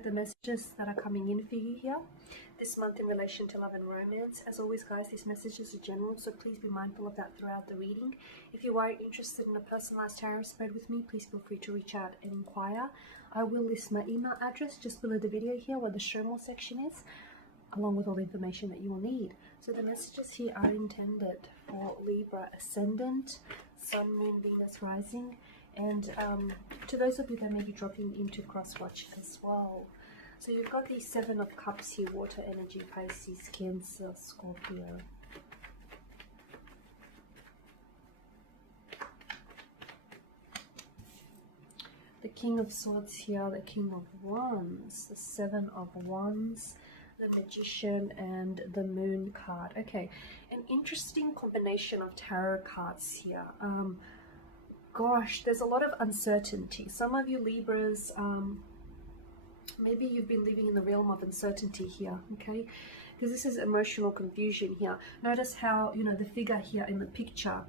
at the messages that are coming in for you here this month in relation to love and romance. As always, guys, these messages are general, so please be mindful of that throughout the reading. If you are interested in a personalized tarot spread with me, please feel free to reach out and inquire. I will list my email address just below the video here where the show more section is, along with all the information that you will need. So the messages here are intended for Libra ascendant, Sun, Moon, Venus, Rising, and to those of you that may be dropping into cross watch as well. So you've got the Seven of Cups here, water energy, Pisces, Cancer, Scorpio. The King of Swords here, the King of Wands, the Seven of Wands, the Magician, and the Moon card. Okay, an interesting combination of tarot cards here. Gosh, there's a lot of uncertainty. Some of you Libras, maybe you've been living in the realm of uncertainty here, okay? Because this is emotional confusion here. Notice how, you know, the figure here in the picture,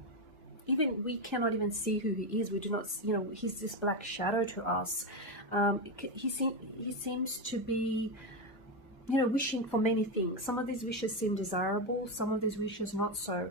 even we cannot even see who he is. We do not, you know, he's this black shadow to us. He seems to be, you know, wishing for many things. Some of these wishes seem desirable, some of these wishes not so.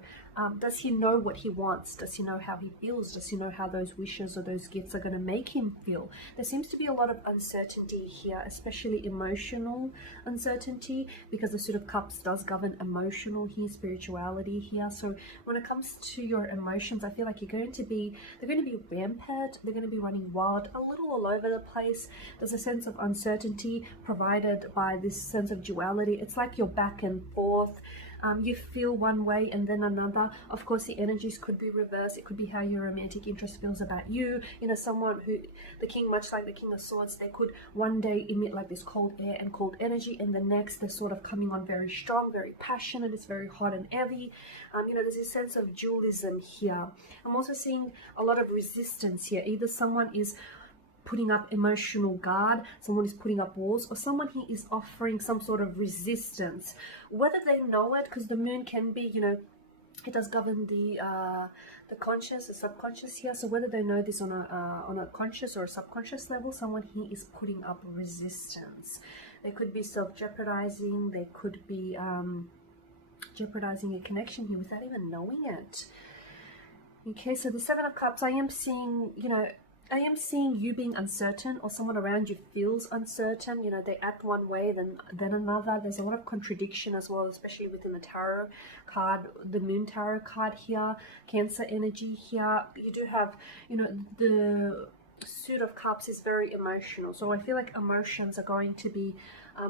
Does he know what he wants? Does he know how he feels? Does he know how those wishes or those gifts are going to make him feel? There seems to be a lot of uncertainty here, especially emotional uncertainty, because the Suit of Cups does govern emotional here, spirituality here. So when it comes to your emotions, I feel like they're going to be rampant, they're going to be running wild, a little all over the place. There's a sense of uncertainty provided by this sense of duality. It's like you're back and forth. You feel one way and then another. Of course, the energies could be reversed. It could be how your romantic interest feels about you. You know, someone who, the king, much like the King of Swords, they could one day emit like this cold air and cold energy, and the next they're sort of coming on very strong, very passionate. It's very hot and heavy. You know, there's a sense of dualism here. I'm also seeing a lot of resistance here. Either someone is putting up emotional guard, someone is putting up walls, or someone here is offering some sort of resistance, whether they know it, because the moon can be, you know, it does govern the conscious, the subconscious here. So whether they know this on a conscious or a subconscious level, someone here is putting up resistance. They could be self-jeopardizing. They could be jeopardizing a connection here without even knowing it. Okay, so the Seven of Cups, I am seeing, you know, I am seeing you being uncertain, or someone around you feels uncertain. You know, they act one way, then another. There's a lot of contradiction as well, especially within the tarot card, the Moon tarot card here, Cancer energy here. You do have, you know, the Suit of Cups is very emotional. So I feel like emotions are going to be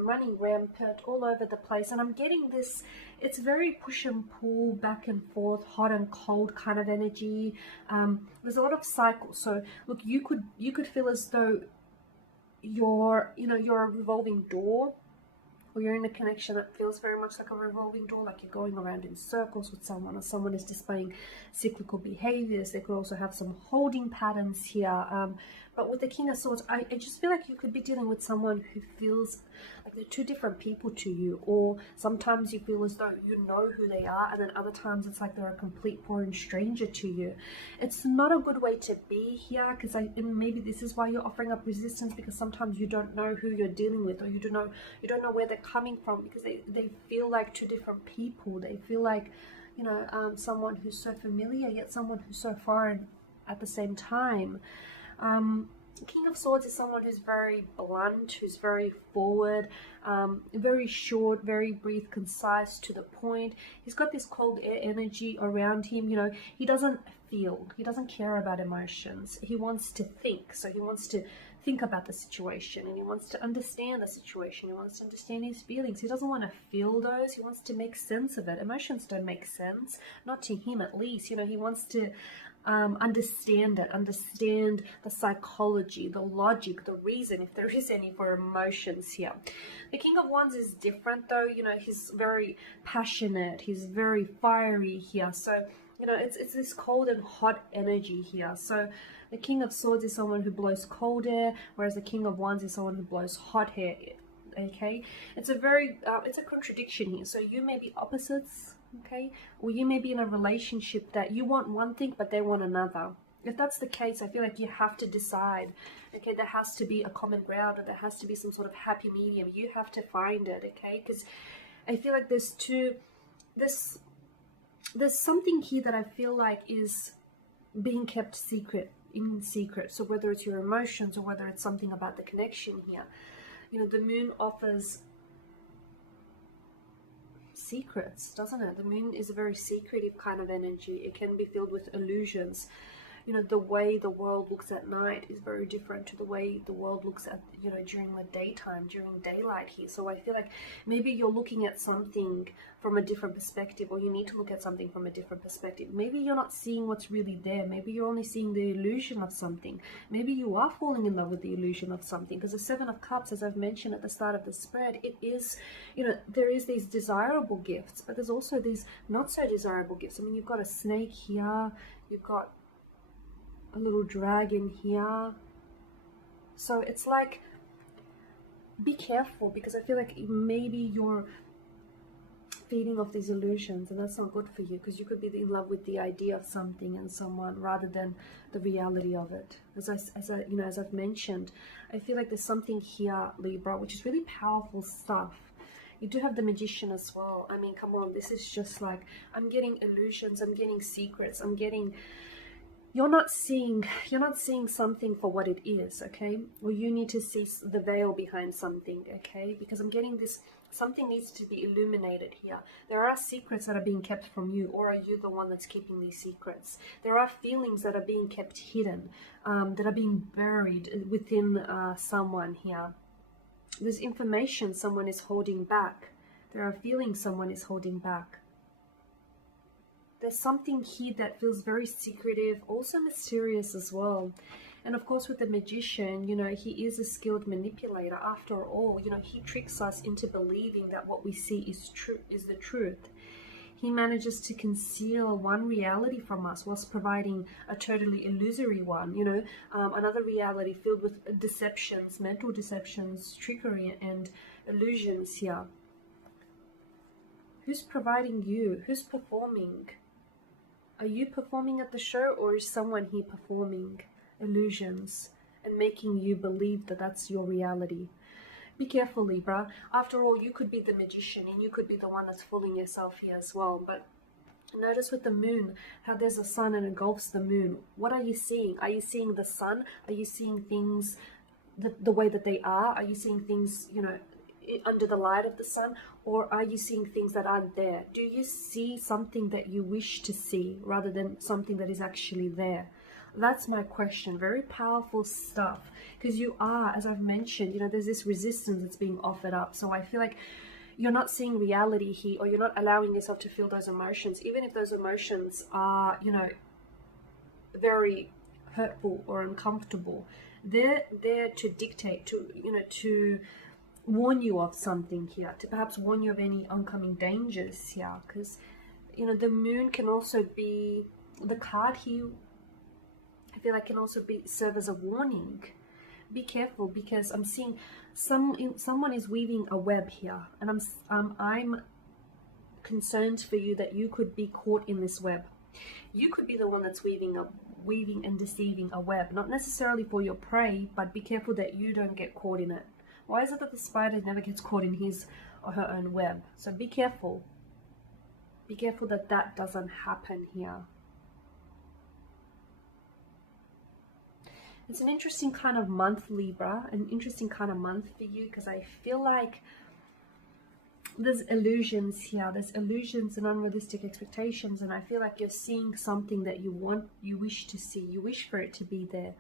running rampant all over the place. And I'm getting this, it's very push and pull, back and forth, hot and cold kind of energy. There's a lot of cycles. So look, you could feel as though you're, you know, you're a revolving door, or you're in a connection that feels very much like a revolving door, like you're going around in circles with someone, or someone is displaying cyclical behaviors. They could also have some holding patterns here. But with the King of Swords, I just feel like you could be dealing with someone who feels like they're two different people to you, or sometimes you feel as though you know who they are, and then other times it's like they're a complete foreign stranger to you. It's not a good way to be here, because maybe this is why you're offering up resistance, because sometimes you don't know who you're dealing with, or you don't know where they're coming from, because they feel like two different people. They feel like, you know, someone who's so familiar yet someone who's so foreign at the same time. King of Swords is someone who's very blunt, who's very forward, very short, very brief, concise, to the point. He's got this cold air energy around him. You know, he doesn't feel, he doesn't care about emotions. He wants to think. So he wants to think about the situation, and he wants to understand the situation. He wants to understand his feelings. He doesn't want to feel those. He wants to make sense of it. Emotions don't make sense, not to him at least. You know, he wants to understand it, understand the psychology, the logic, the reason, if there is any, for emotions here. The King of Wands is different though. You know, he's very passionate, he's very fiery here. So, you know, it's this cold and hot energy here. So the King of Swords is someone who blows cold air, whereas the King of Wands is someone who blows hot air. Okay, it's a very it's a contradiction here. So you may be opposites, okay, or you may be in a relationship that you want one thing but they want another. If that's the case, I feel like you have to decide, okay, there has to be a common ground, or there has to be some sort of happy medium. You have to find it, okay? Because I feel like there's something here that I feel like is being kept in secret. So whether it's your emotions or whether it's something about the connection here, you know, the moon offers secrets, doesn't it? The moon is a very secretive kind of energy. It can be filled with illusions. You know, the way the world looks at night is very different to the way the world looks at, you know, during the daytime, during daylight here. So I feel like maybe you're looking at something from a different perspective, or you need to look at something from a different perspective. Maybe you're not seeing what's really there. Maybe you're only seeing the illusion of something. Maybe you are falling in love with the illusion of something, because the Seven of Cups, as I've mentioned at the start of the spread, it is, you know, there is these desirable gifts, but there's also these not so desirable gifts. I mean, you've got a snake here, you've got a little dragon here. So it's like, be careful, because I feel like maybe you're feeding off these illusions, and that's not good for you, because you could be in love with the idea of something and someone rather than the reality of it. As I've mentioned, I feel like there's something here, Libra, which is really powerful stuff. You do have the Magician as well. I mean, come on, this is just like, I'm getting illusions, I'm getting secrets, I'm getting, you're not seeing something for what it is, okay? Or you need to see the veil behind something, okay? Because I'm getting this, something needs to be illuminated here. There are secrets that are being kept from you, or are you the one that's keeping these secrets? There are feelings that are being kept hidden, that are being buried within someone here. There's information someone is holding back. There are feelings someone is holding back. There's something here that feels very secretive, also mysterious as well. And of course, with the Magician, you know, he is a skilled manipulator. After all, you know, he tricks us into believing that what we see is the truth. He manages to conceal one reality from us whilst providing a totally illusory one, you know, another reality filled with deceptions, mental deceptions, trickery and illusions here. Who's providing you? Who's performing? Are you performing at the show, or is someone here performing illusions and making you believe that that's your reality? Be careful, Libra. After all, you could be the Magician, and you could be the one that's fooling yourself here as well. But notice with the moon, how there's a sun and engulfs the moon. What are you seeing? Are you seeing the sun? Are you seeing things the way that they are? Are you seeing things, you know, under the light of the sun, or are you seeing things that aren't there? Do you see something that you wish to see rather than something that is actually there? That's my question. Very powerful stuff, because you are, as I've mentioned, you know, there's this resistance that's being offered up. So I feel like you're not seeing reality here, or you're not allowing yourself to feel those emotions, even if those emotions are, you know, very hurtful or uncomfortable. They're there to dictate, to, you know, to warn you of something here, to perhaps warn you of any oncoming dangers here. Because, you know, the moon can also be, the card here, I feel like can also serve as a warning. Be careful, because I'm seeing someone is weaving a web here, and I'm concerned for you that you could be caught in this web. You could be the one that's weaving and deceiving a web, not necessarily for your prey, but be careful that you don't get caught in it. Why is it that the spider never gets caught in his or her own web? So be careful. Be careful that that doesn't happen here. It's an interesting kind of month, Libra, an interesting kind of month for you, because I feel like there's illusions here. There's illusions and unrealistic expectations, and I feel like you're seeing something that you wish to see. You wish for it to be there,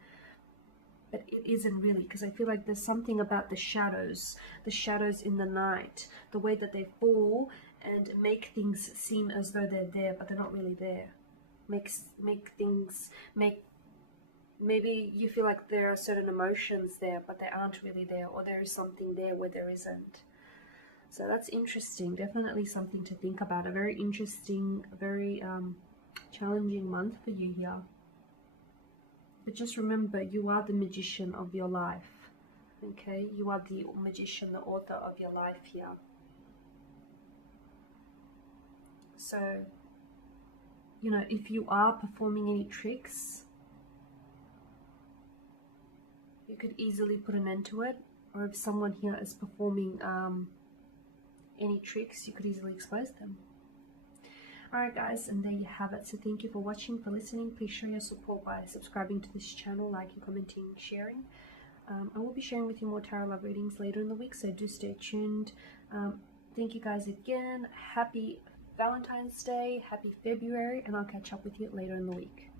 but it isn't really, because I feel like there's something about the shadows in the night, the way that they fall and make things seem as though they're there, but they're not really there. Maybe you feel like there are certain emotions there, but they aren't really there, or there is something there where there isn't. So that's interesting. Definitely something to think about. A very interesting, very challenging month for you here. But just remember, you are the magician of your life. Okay? You are the magician, the author of your life here. So, you know, if you are performing any tricks, you could easily put an end to it. Or if someone here is performing any tricks, you could easily expose them. Alright guys, and there you have it. So thank you for watching, for listening. Please show your support by subscribing to this channel, liking, commenting, sharing. I will be sharing with you more tarot love readings later in the week, so do stay tuned. Thank you guys again. Happy Valentine's Day, happy February, and I'll catch up with you later in the week.